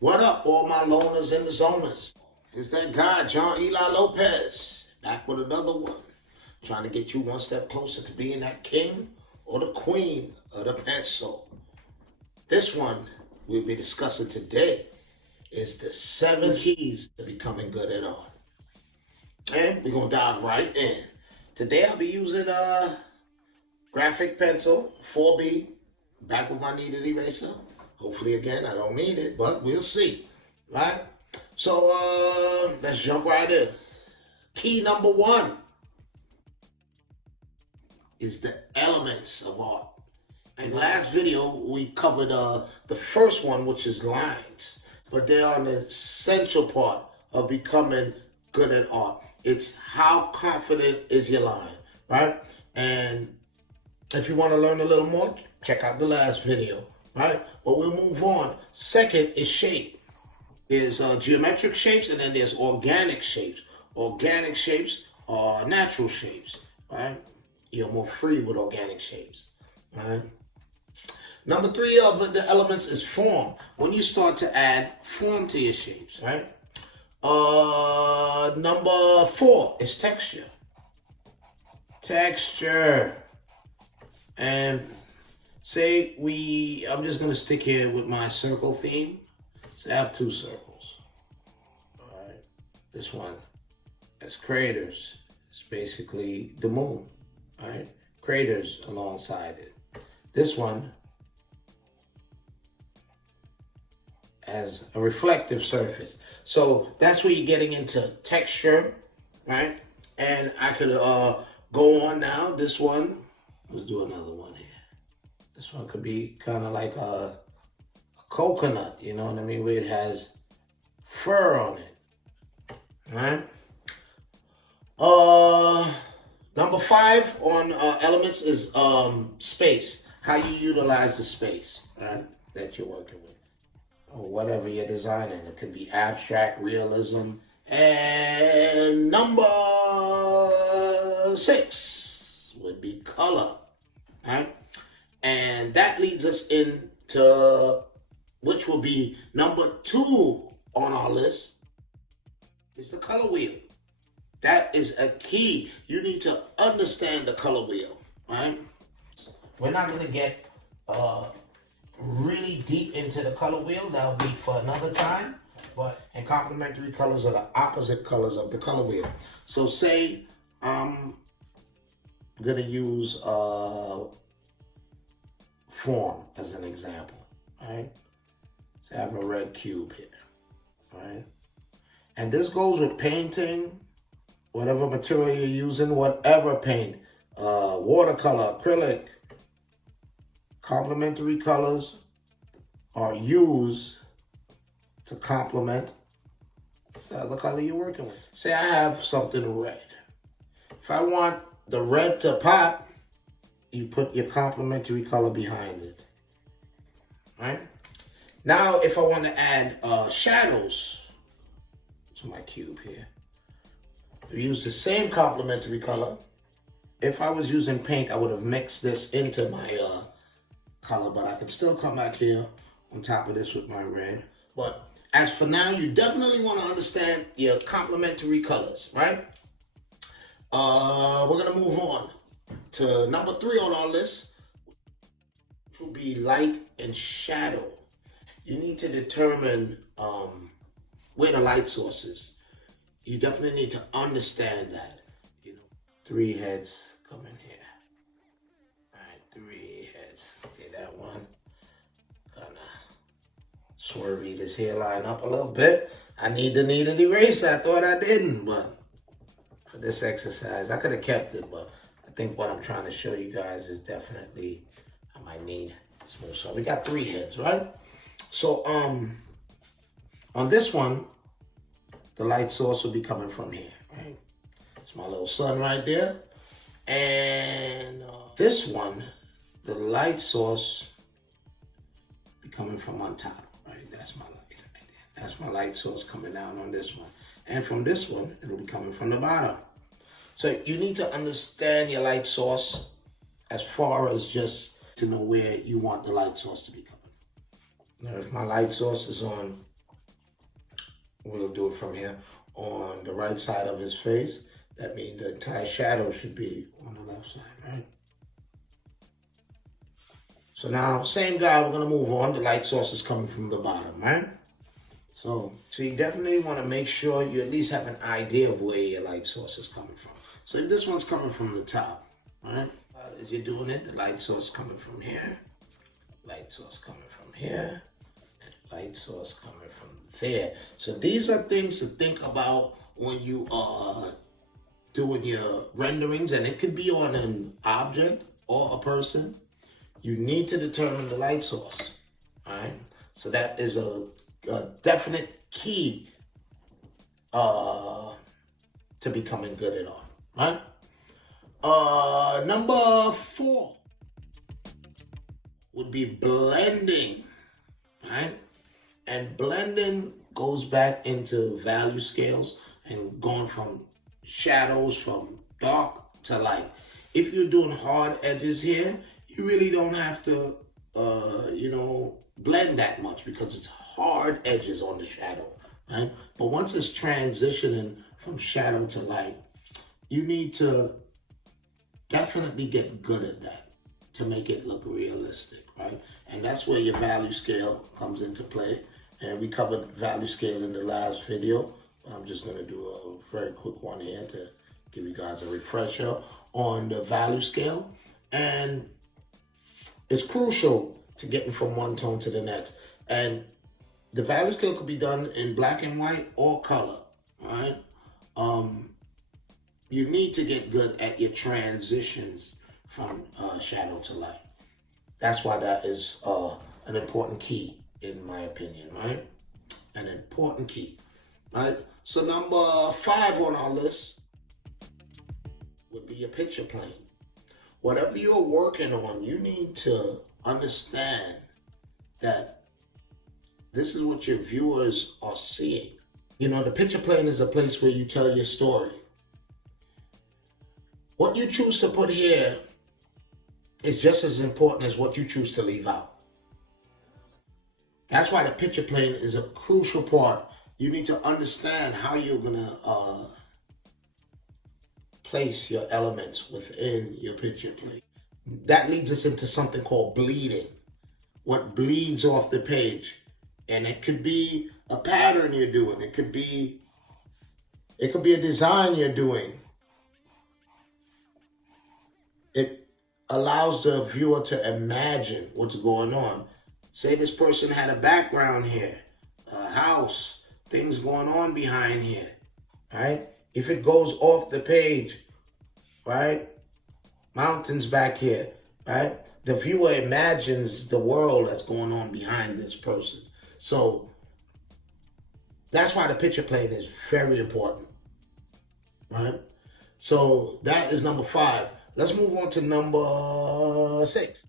What up, all my loners and the zoners? It's that guy, John Eli Lopez, back with another one, trying to get you one step closer to being that king or the queen of the pencil. This one we'll be discussing today is the 7 keys to becoming good at art. And we're going to dive right in. Today I'll be using a graphic pencil, 4B, back with my kneaded eraser. Hopefully, again, I don't need it, but we'll see, right? So, let's jump right in. Key number 1 is the elements of art. In last video, we covered the first one, which is lines, but they are an essential part of becoming good at art. It's how confident is your line, right? And if you want to learn a little more, check out the last video, right? But we'll move on. Second is shape. There's geometric shapes and then there's organic shapes. Organic shapes are natural shapes, right? You're more free with organic shapes, right? Number 3 of the elements is form. When you start to add form to your shapes, right? Number 4 is texture. Texture. And say I'm just going to stick here with my circle theme. So I have 2 circles. All right. This one is craters. It's basically the moon, right? Craters alongside it. This one has a reflective surface. So that's where you're getting into texture, right? And I could go on now. This one, let's do another one here. This one could be kind of like a coconut, you know what I mean? Where it has fur on it, right? Number 5 on elements is space. How you utilize the space, right? That you're working with. Or whatever you're designing. It could be abstract, realism. And number 6 would be color, right? And that leads us into, which will be number 2 on our list, is the color wheel. That is a key. You need to understand the color wheel, right? We're not going to get really deep into the color wheel. That'll be for another time. And complementary colors are the opposite colors of the color wheel. So say I'm going to use form as an example, right? So I have a red cube here, right? And this goes with painting, whatever material you're using, whatever paint, watercolor, acrylic. Complementary colors are used to complement the other color you're working with. Say I have something red. If I want the red to pop, you put your complementary color behind it, right? Now, if I want to add shadows to my cube here, I use the same complementary color. If I was using paint, I would have mixed this into my color, but I can still come back here on top of this with my red. But as for now, you definitely want to understand your complementary colors, right? We're going to move on to number 3 on our list, which will be light and shadow. You need to determine where the light source is. You definitely need to understand that. 3 heads come in here. All right, 3 heads. Okay, that one. Gonna swervy this hairline up a little bit. I need the kneaded eraser. I thought I didn't, but for this exercise, I could have kept it, but I think what I'm trying to show you guys is definitely I might need smooth. So we got 3 heads, right? So on this one, the light source will be coming from here, right? It's my little sun right there. And this one, the light source be coming from on top, right? That's my light right there. That's my light source coming down on this one. And from this one, it'll be coming from the bottom. So you need to understand your light source as far as just to know where you want the light source to be coming. Now, if my light source is on we'll do it from here. On the right side of his face, that means the entire shadow should be on the left side, right? So now, same guy, we're gonna move on. The light source is coming from the bottom, right? So you definitely want to make sure you at least have an idea of where your light source is coming from. So if this one's coming from the top, right? As you're doing it, the light source coming from here, light source coming from here, and light source coming from there. So these are things to think about when you are doing your renderings, and it could be on an object or a person. You need to determine the light source, all right? So that is a definite key to becoming good at art, right? Number 4 would be blending, right? And blending goes back into value scales and going from shadows from dark to light. If you're doing hard edges here, you really don't have to, blend that much because it's hard edges on the shadow, right? But once it's transitioning from shadow to light, you need to definitely get good at that to make it look realistic, right? And that's where your value scale comes into play. And we covered value scale in the last video. I'm just gonna do a very quick one here to give you guys a refresher on the value scale. And it's crucial to getting from one tone to the next. And the value scale could be done in black and white or color, right? You need to get good at your transitions from shadow to light. That's why that is an important key, in my opinion, right? An important key, right? So number 5 on our list would be your picture plane. Whatever you're working on, you need to understand that this is what your viewers are seeing. You know, the picture plane is a place where you tell your story. What you choose to put here is just as important as what you choose to leave out. That's why the picture plane is a crucial part. You need to understand how you're gonna place your elements within your picture plane. That leads us into something called bleeding. What bleeds off the page. And it could be a pattern you're doing. It could be a design you're doing. It allows the viewer to imagine what's going on. Say this person had a background here, a house, things going on behind here, right? If it goes off the page, right? Mountains back here, right? The viewer imagines the world that's going on behind this person. So that's why the picture plane is very important, right? So that is number 5. Let's move on to number 6.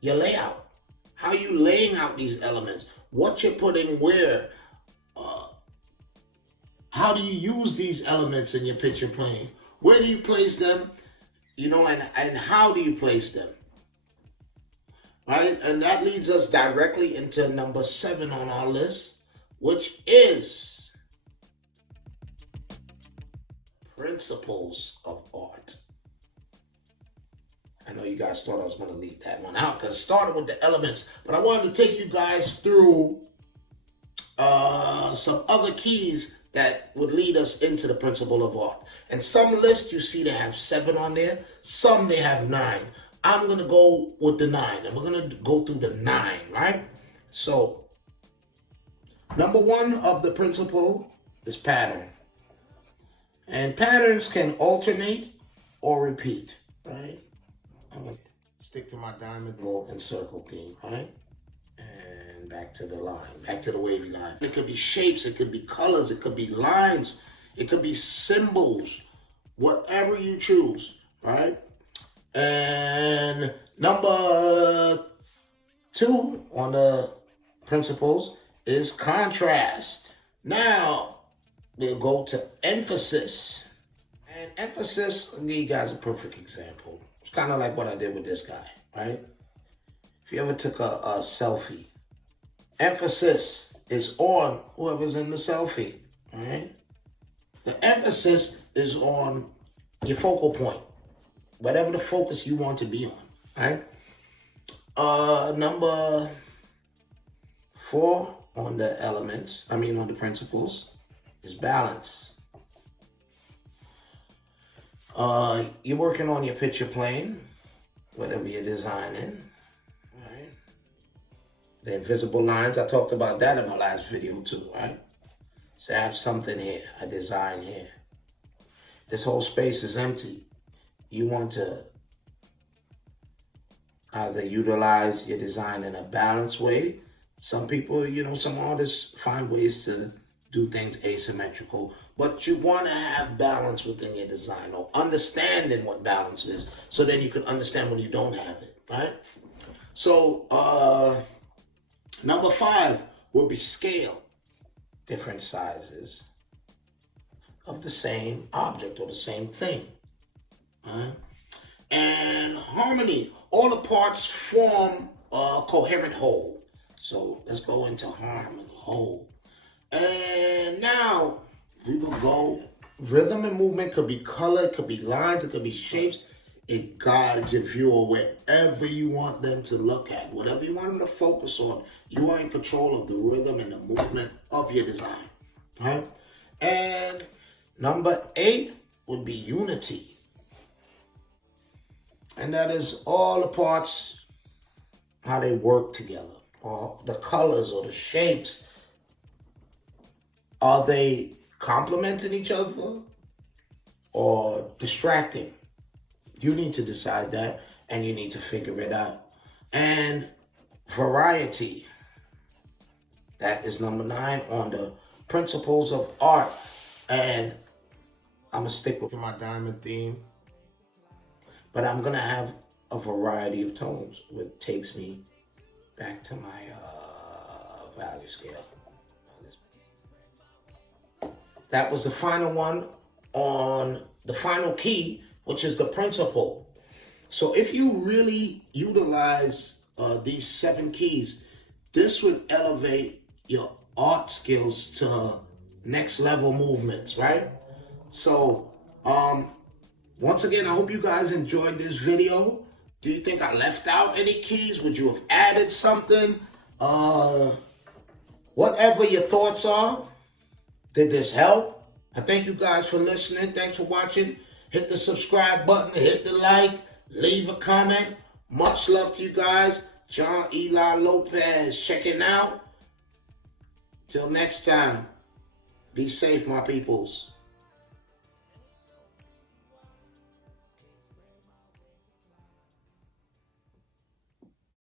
Your layout. How you laying out these elements. What you're putting where. How do you use these elements in your picture plane? Where do you place them? And how do you place them? Right? And that leads us directly into number 7 on our list, which is principles of art. I know you guys thought I was going to leave that one out because it started with the elements, but I wanted to take you guys through some other keys that would lead us into the principle of art. And some lists you see they have 7 on there, some they have 9. I'm going to go with the 9, and we're going to go through the 9, right? So, number 1 of the principle is pattern. And patterns can alternate or repeat, right? I'm going to stick to my diamond, ball, and circle theme, right? And back to the line, back to the wavy line. It could be shapes, it could be colors, it could be lines, it could be symbols, whatever you choose, right? And number 2 on the principles is contrast. Now, we'll go to emphasis. And emphasis, I'll give you guys a perfect example. It's kind of like what I did with this guy, right? If you ever took a selfie, emphasis is on whoever's in the selfie. All right. The emphasis is on your focal point, whatever the focus you want to be on. Right. Number 4 on the elements, on the principles, is balance. You're working on your picture plane, whatever you're designing. Right. The invisible lines, I talked about that in my last video too, right? So I have something here, a design here. This whole space is empty. You want to either utilize your design in a balanced way. Some people, some artists find ways to do things asymmetrical, but you want to have balance within your design, or understanding what balance is, so then you can understand when you don't have it, right? So, number 5 will be scale. Different sizes of the same object or the same thing. Right? And harmony. All the parts form a coherent whole. So let's go into harmony, whole. And now we will go. Rhythm and movement could be color, it could be lines, it could be shapes. It guides your viewer wherever you want them to look at. Whatever you want them to focus on, you are in control of the rhythm and the movement of your design. Right? And number 8 would be unity. And that is all the parts, how they work together. Or the colors or the shapes. Are they complementing each other or distracting? You need to decide that, and you need to figure it out. And variety. That is number 9 on the principles of art. And I'm going to stick with my diamond theme. But I'm going to have a variety of tones, which takes me back to my value scale. That was the final one on the final key, which is the principle. So if you really utilize these 7 keys, this would elevate your art skills to next level movements, right? So once again, I hope you guys enjoyed this video. Do you think I left out any keys? Would you have added something? Whatever your thoughts are, did this help? I thank you guys for listening. Thanks for watching. Hit the subscribe button, hit the like, leave a comment. Much love to you guys. John Eli Lopez checking out. Till next time, be safe, my peoples.